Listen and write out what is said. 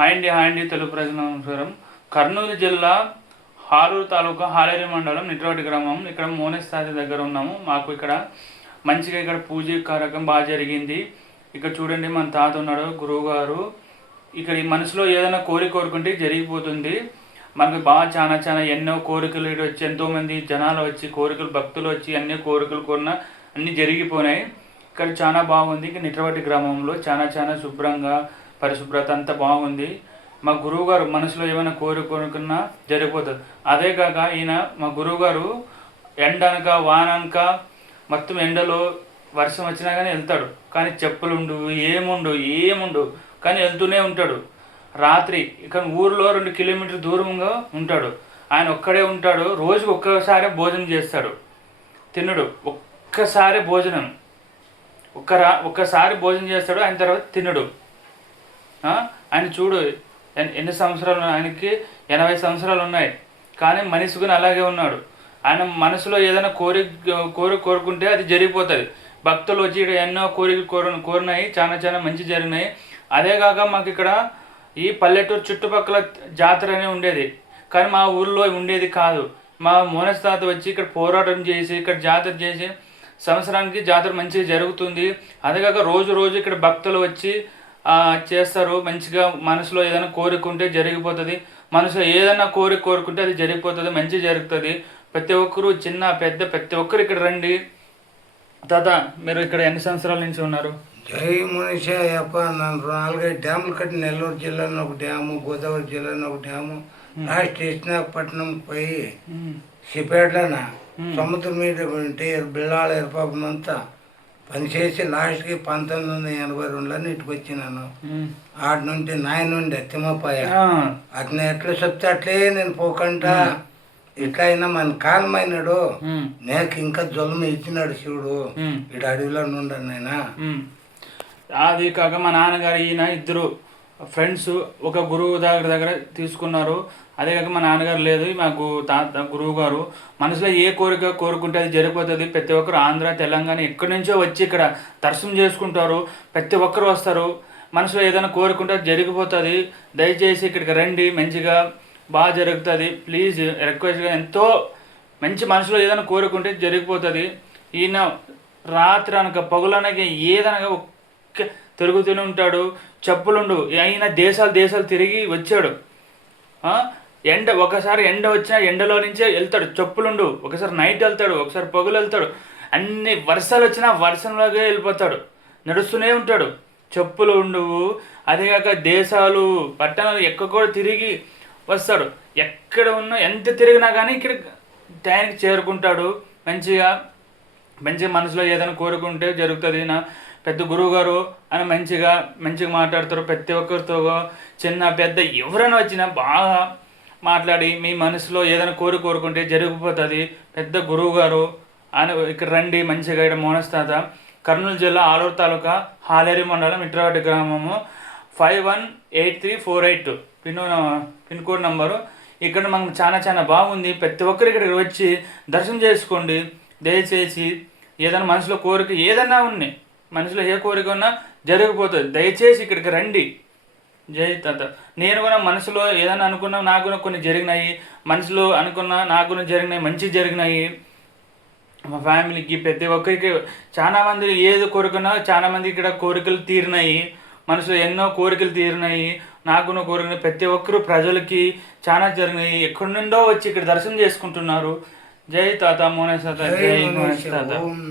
Hi అండి తెలుగు ప్రజల నమస్కారం. కర్నూలు జిల్లా హారూరు తాలూకా హాలేరు మండలం నిట్రవటి గ్రామం. ఇక్కడ మోనస్థాతి దగ్గర ఉన్నాము. మాకు ఇక్కడ మంచిగా ఇక్కడ పూజ కార్యక్రమం బాగా జరిగింది. ఇక్కడ చూడండి మన తాత ఉన్నాడు, గురువు గారు. ఇక్కడ ఈ మనసులో ఏదైనా కోరుకుంటే జరిగిపోతుంది. మనకు బాగా చాలా ఎన్నో కోరికలు ఇక్కడ వచ్చి ఎంతోమంది జనాలు వచ్చి కోరికలు భక్తులు వచ్చి అన్ని కోరికలు కొన్న అన్నీ జరిగిపోయినాయి. ఇక్కడ చాలా బాగుంది. ఇక్కడ నిట్రవటి గ్రామంలో చాలా శుభ్రంగా పరిశుభ్రత అంతా బాగుంది. మా గురువు గారు మనసులో ఏమైనా కోరుకున్నా జరిగిపోతుంది. అదే కాక ఈయన మా గురువు గారు ఎండనక వాననక మొత్తం ఎండలో వర్షం వచ్చినా కానీ వెళ్తాడు. కానీ చెప్పులుండు ఏముండు కానీ వెళ్తూనే ఉంటాడు. రాత్రి ఇక్కడ ఊరిలో 2 కిలోమీటర్ల దూరంగా ఉంటాడు. ఆయన ఒక్కడే ఉంటాడు. రోజుకు ఒక్కసారి భోజనం చేస్తాడు. తినడు. ఒక్కసారి భోజనం ఒక్కసారి భోజనం చేస్తాడు. ఆయన తర్వాత తినడు. ఆయన చూడు ఎన్ని సంవత్సరాలు ఆయనకి 80 సంవత్సరాలు ఉన్నాయి. కానీ మనిషిగా అలాగే ఉన్నాడు. ఆయన మనసులో ఏదైనా కోరుకుంటే అది జరిగిపోతుంది. భక్తులు వచ్చి ఇక్కడ ఎన్నో కోరినాయి. చాలా మంచి జరిగినాయి. అదే కాక మాకు ఇక్కడ ఈ పల్లెటూరు చుట్టుపక్కల జాతర అనే ఉండేది. కానీ మా ఊళ్ళో ఉండేది కాదు. మా మోనస్థాత వచ్చి ఇక్కడ పోరాటం చేసి ఇక్కడ జాతర చేసి సంవత్సరానికి జాతర మంచిగా జరుగుతుంది. అదే కాక రోజు ఇక్కడ భక్తులు వచ్చి చేస్తారు. మంచిగా మనసులో ఏదైనా కోరుకుంటే జరిగిపోతుంది. మనసులో ఏదైనా కోరుకుంటే అది జరిగిపోతుంది. మంచి జరుగుతుంది. ప్రతి ఒక్కరు చిన్న పెద్ద ప్రతి ఒక్కరు ఇక్కడ రండి. తాత మీరు ఇక్కడ ఎన్ని సంవత్సరాల నుంచి ఉన్నారు? జై మునిషయ్యప్ప. నన్ను 4-5 డ్యాములు కట్టి నెల్లూరు జిల్లాలో ఒక డ్యాము, గోదావరి జిల్లాలో ఒక డ్యాము, లాస్ట్ విశాఖపట్నం పోయి సిపేట్లన సముద్రం మీద ఉంటే బిళ్ళాల ఏర్పాపంతా పనిచేసి లాస్ట్కి 1982లో ఇటుకు వచ్చినాను. ఆడ నుండి నాయన నుండి తిమ్మపాయ అతను ఎట్లా చెప్తే అట్లే నేను పోకుండా ఇట్లా అయినా మన కాలమైనాడు. నేకు ఇంకా జ్వలం ఇచ్చినాడు శివుడు. ఇటు అడవిలో నుండి నాయన. అది కాక మా నాన్నగారు ఈయన ఇద్దరు ఫ్రెండ్స్ ఒక గురువు దగ్గర తీసుకున్నారు. అదే కాక మా నాన్నగారు లేదు, మాకు గురువు గారు మనసులో ఏ కోరుకుంటే అది జరిగిపోతుంది. ప్రతి ఒక్కరు ఆంధ్ర తెలంగాణ ఎక్కడి నుంచో వచ్చి ఇక్కడ దర్శనం చేసుకుంటారు. ప్రతి ఒక్కరు వస్తారు. మనసులో ఏదైనా కోరుకుంటే అది జరిగిపోతుంది. దయచేసి ఇక్కడికి రండి. మంచిగా బాగా జరుగుతుంది. ప్లీజ్ రిక్వెస్ట్గా ఎంతో మంచి మనసులో ఏదైనా కోరుకుంటే జరిగిపోతుంది. ఈయన రాత్రి అనక పగులనక ఏదనగా ఒక్క తిరుగుతూనే ఉంటాడు. చెప్పులుండు. ఆయన దేశాలు తిరిగి వచ్చాడు. ఒకసారి ఎండ వచ్చినా ఎండలో నుంచే వెళ్తాడు. చెప్పులుండు. ఒకసారి నైట్ వెళ్తాడు, ఒకసారి పగులు వెళ్తాడు. అన్ని వర్షాలు వచ్చినా వర్షంలాగే వెళ్ళిపోతాడు. నడుస్తూనే ఉంటాడు. చెప్పులు ఉండవు. అదేగాక దేశాలు పట్టణాలు ఎక్కడ కూడా తిరిగి వస్తాడు. ఎక్కడ ఉన్నా ఎంత తిరిగినా కానీ ఇక్కడ టైంకి చేరుకుంటాడు. మంచిగా మనసులో ఏదైనా కోరుకుంటే జరుగుతుంది. నా పెద్ద గురువు గారు అని మంచిగా మాట్లాడతారు. ప్రతి ఒక్కరితో చిన్న పెద్ద ఎవరైనా వచ్చినా బాగా మాట్లాడి మీ మనసులో ఏదైనా కోరుకుంటే జరిగిపోతుంది. పెద్ద గురువు గారు అని ఇక్కడ రండి. మంచిగా ఇక్కడ మోనస్థాత కర్నూలు జిల్లా ఆలూరు తాలూకా హాలేరు మండలం నిట్రవటి గ్రామము 518348 పిన్ కోడ్ నంబరు. ఇక్కడ మనకు చాలా బాగుంది. ప్రతి ఒక్కరు ఇక్కడికి వచ్చి దర్శనం చేసుకోండి. దయచేసి ఏదైనా మనసులో కోరిక ఏదైనా ఉన్నాయి, మనసులో ఏ కోరిక ఉన్నా జరిగిపోతుంది. దయచేసి ఇక్కడికి రండి. జై తాత. నేను కూడా మనసులో ఏదైనా అనుకున్నా నాకు కూడా కొన్ని జరిగినాయి. మనసులో అనుకున్నా నాకు కూడా జరిగినాయి, మంచి జరిగినాయి. మా ఫ్యామిలీకి ప్రతి ఒక్కరికి చాలామంది ఏది కోరుకున్నా చాలామంది ఇక్కడ కోరికలు తీరినాయి. మనసులో ఎన్నో కోరికలు తీరినాయి. నాకు కూడా కోరికలు ప్రతి ఒక్కరు ప్రజలకి చాలా జరిగినాయి. ఎక్కడి నుండో వచ్చి ఇక్కడ దర్శనం చేసుకుంటున్నారు. జై తాత మోనేష్ తాత. జై మోనేష్ తాత.